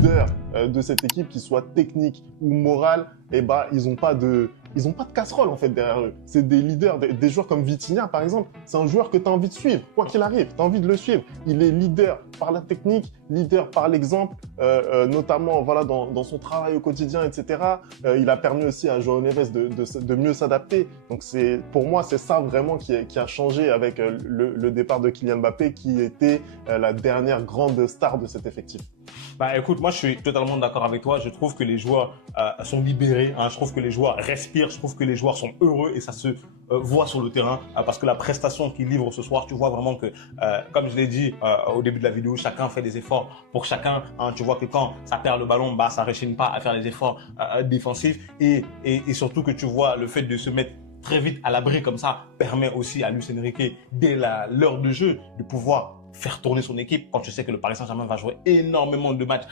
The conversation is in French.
leader de cette équipe, qu'il soit technique ou moral, eh ben, ils n'ont pas de casserole en fait derrière eux. C'est des leaders, des joueurs comme Vitinha par exemple. C'est un joueur que tu as envie de suivre, quoi qu'il arrive, tu as envie de le suivre. Il est leader par la technique, leader par l'exemple, notamment voilà dans son travail au quotidien, etc. Il a permis aussi à João Neves de mieux s'adapter. Donc pour moi c'est ça vraiment qui a changé avec le départ de Kylian Mbappé, qui était la dernière grande star de cet effectif. Bah écoute, moi je suis totalement d'accord avec toi. Je trouve que les joueurs sont libérés, hein. Je trouve que les joueurs respirent, je trouve que les joueurs sont heureux et ça se voit sur le terrain parce que la prestation qu'ils livrent ce soir, tu vois vraiment que, comme je l'ai dit au début de la vidéo, chacun fait des efforts pour chacun, hein. Tu vois que quand ça perd le ballon, bah ça rechigne pas à faire les efforts défensifs et surtout que tu vois le fait de se mettre très vite à l'abri comme ça permet aussi à Luis Enrique, dès l'heure de jeu, de pouvoir faire tourner son équipe quand tu sais que le Paris Saint-Germain va jouer énormément de matchs